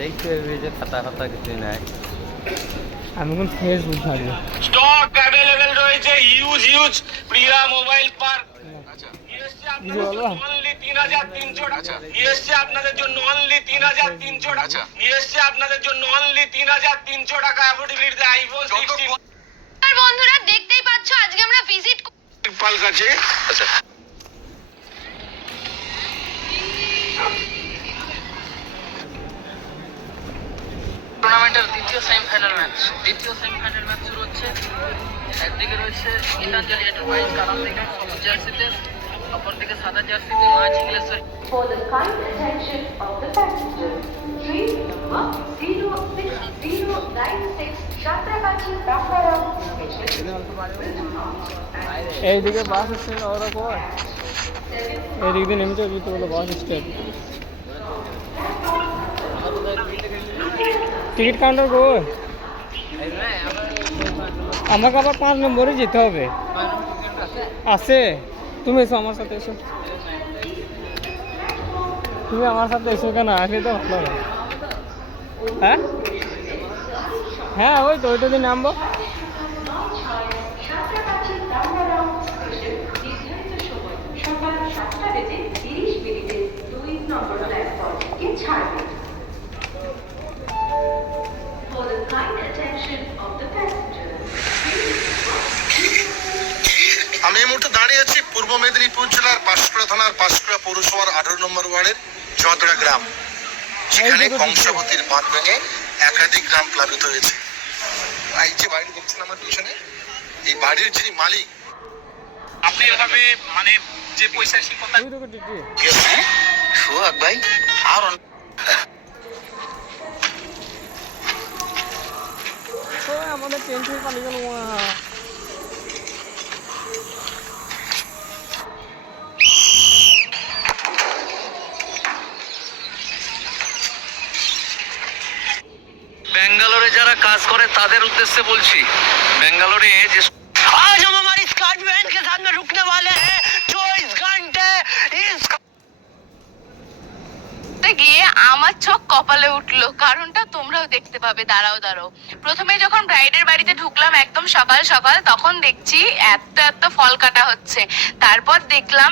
দেখতে হবে যে খাতা খাতা কিছু নাই। আমি এখন ফেসবুক থাকবো। স্টক অ্যাভেলেবেল রয়েছে, হিউজ প্রিয়া মোবাইল পার্ক। কিছু বলবো? অনলি 3300 টাকা নিয়ে এসেছে আপনাদের জন্য, অনলি 3300 টাকা নিয়ে এসেছে আপনাদের জন্য, অনলি 3300 টাকা অ্যাফোর্ডেবিলিটিতে আইফোন 16। আর বন্ধুরা দেখতেই পাচ্ছ আজকে আমরা ভিজিট পার্ক আছে। আচ্ছা, টুর্নামেন্টের দ্বিতীয় সেমিফাইনাল ম্যাচ শুরু হচ্ছে। একদিকে রয়েছে গীতাঞ্জলি এন্টারপ্রাইজ কালাম থেকে সবুজ জার্সিতে, অপরদিকে সাদা জার্সিতে মা চিকিৎসা। For the kind attention of the passengers, train number 06096 Chhatrapati Ramnaram Station will depart. এইদিকে বাস স্ট্যান্ড ওরা কই? এইদিকে দিয়ে নেমে চলবি তো বলো বাস স্ট্যান্ড। টিকিট কাউন্টার কই? আমাকে আবার 5 নম্বরে যেতে হবে। আছে? তুমি এসো আমার সাথে এসো। তুমি আমার সাথে এসো কেন? আসলে তো ভালো হয়। হ্যাঁ হ্যাঁ, ওই তো ওইটা দিয়ে নামবো। Chhatrapati Ramnaram Station নির্ধারিত সময় সকাল 7:30 2 নম্বর প্ল্যাটফর্মে ছাড়বে। For the kind attention of the passengers, আমি এই মুহূর্তে দাঁড়িয়ে আছি পূর্ব মেদিনীপুর জেলার পাঁশকুড়া থানার পাঁশকুড়া পৌরসভার 18 নম্বর ওয়ার্ডের জদড়া গ্রাম, যেখানে কংসাবতীর বাঁধ ভেঙে একাধিক গ্রাম প্লাবিত হয়েছে। এই যে বাড়ি দেখছেন আমার পিছনে, এই বাড়ির যিনি মালিক, আপনি এভাবে মানে যে পয়সা শিক্ষা তুই তো টিটি সোহাগ ভাই আর তো আমাদের ট্রেন থেকে পালিয়ে গেল। ব্যাঙ্গালোরে যারা কাজ করে তাদের উদ্দেশ্যে বলছি, ব্যাঙ্গালোরে যে आज हम हमारी स्कॉटलैंड के सामने रुकने वाले हैं 24 घंटे इस গিয়ে আমার চোখ কপালে উঠলো, কারণটা তোমরাও দেখতে পাবে। দাঁড়াও প্রথমে যখন ব্রাইডের বাড়িতে ঢুকলাম একদম সকাল সকাল, তখন দেখছি এত ফল কাটা হচ্ছে। তারপর দেখলাম